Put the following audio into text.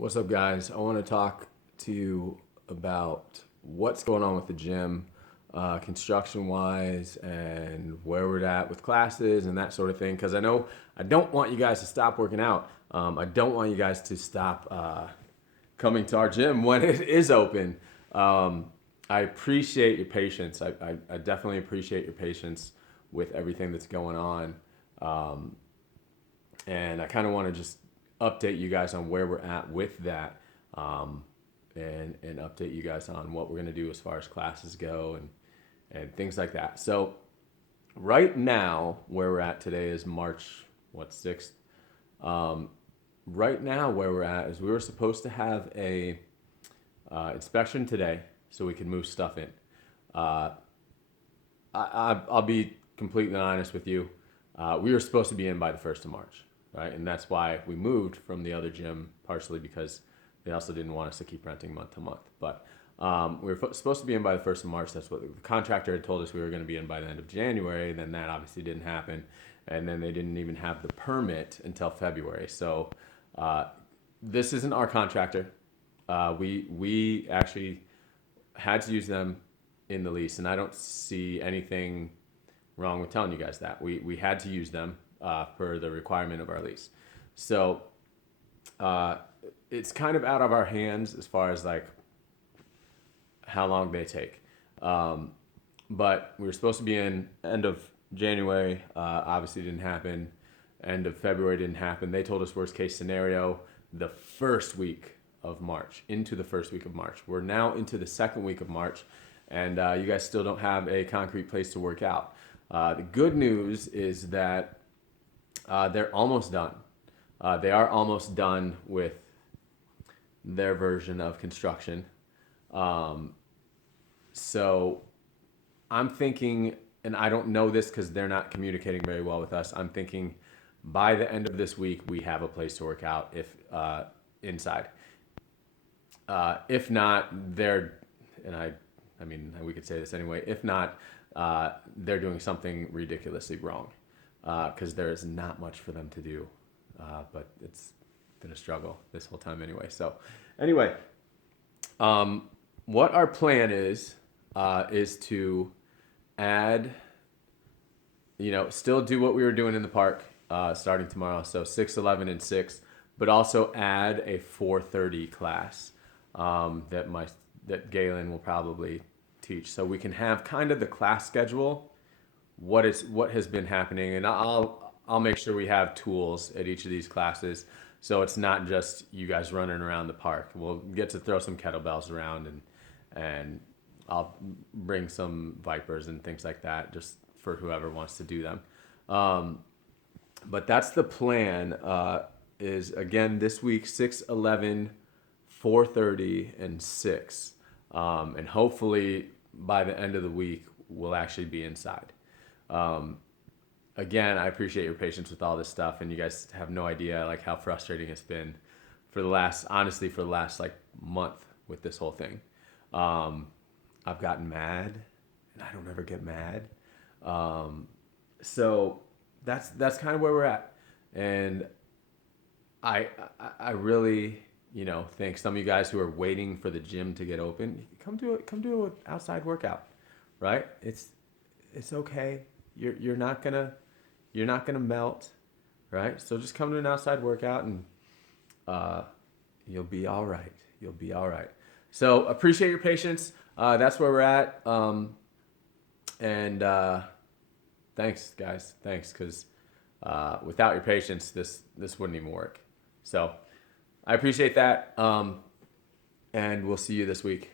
What's up, guys? I want to talk to you about what's going on with the gym, construction-wise, and where we're at with classes and that sort of thing. Because I know I don't want you guys to stop working out. I don't want you guys to stop coming to our gym when it is open. I appreciate your patience. I definitely appreciate your patience with everything that's going on. And I kind of want to just update you guys on where we're at with that, and update you guys on what we're going to do as far as classes go and things like that. So right now, where we're at today is March, 6th. Right now, where we're at is we were supposed to have a inspection today so we can move stuff in. I'll be completely honest with you. We were supposed to be in by the 1st of March, right? And that's why we moved from the other gym, partially because they also didn't want us to keep renting month to month. But we were supposed to be in by the 1st of March. That's what the contractor had told us we were going to be in by the end of January. Then that obviously didn't happen. And then they didn't even have the permit until February. So this isn't our contractor. We actually had to use them in the lease, and I don't see anything wrong with telling you guys that. We had to use them per the requirement of our lease. So it's kind of out of our hands as far as like how long they take. But we were supposed to be in end of January. Obviously didn't happen. End of February didn't happen. They told us worst case scenario the first week of March, into the first week of March. We're now into the second week of March, and you guys still don't have a concrete place to work out. The good news is that they're almost done. They are almost done with their version of construction. So I'm thinking, and I don't know this because they're not communicating very well with us, I'm thinking by the end of this week we have a place to work out if inside. If not, they're, and I mean, we could say this anyway, if not, they're doing something ridiculously wrong, because there is not much for them to do, but it's been a struggle this whole time anyway. So anyway, what our plan is to add, still do what we were doing in the park starting tomorrow, so 6, 11, and 6, but also add a 4:30 class that Galen will probably teach, so we can have kind of the class schedule, what has been happening, and I'll make sure we have tools at each of these classes, so it's not just you guys running around the park. We'll get to throw some kettlebells around, and I'll bring some Vipers and things like that just for whoever wants to do them. But that's the plan. Is again this week 6, 11, 4:30, and 6. And hopefully by the end of the week, we'll actually be inside. Again, I appreciate your patience with all this stuff, and you guys have no idea like how frustrating it's been for the last like month with this whole thing. I've gotten mad, and I don't ever get mad. So that's kind of where we're at, and I really, think some of you guys who are waiting for the gym to get open, come do an outside workout, right? It's okay. You're not gonna melt, right? So just come to an outside workout, and you'll be all right. You'll be all right. So appreciate your patience. That's where we're at. And thanks, guys. Thanks, because without your patience, this wouldn't even work. So I appreciate that, and we'll see you this week.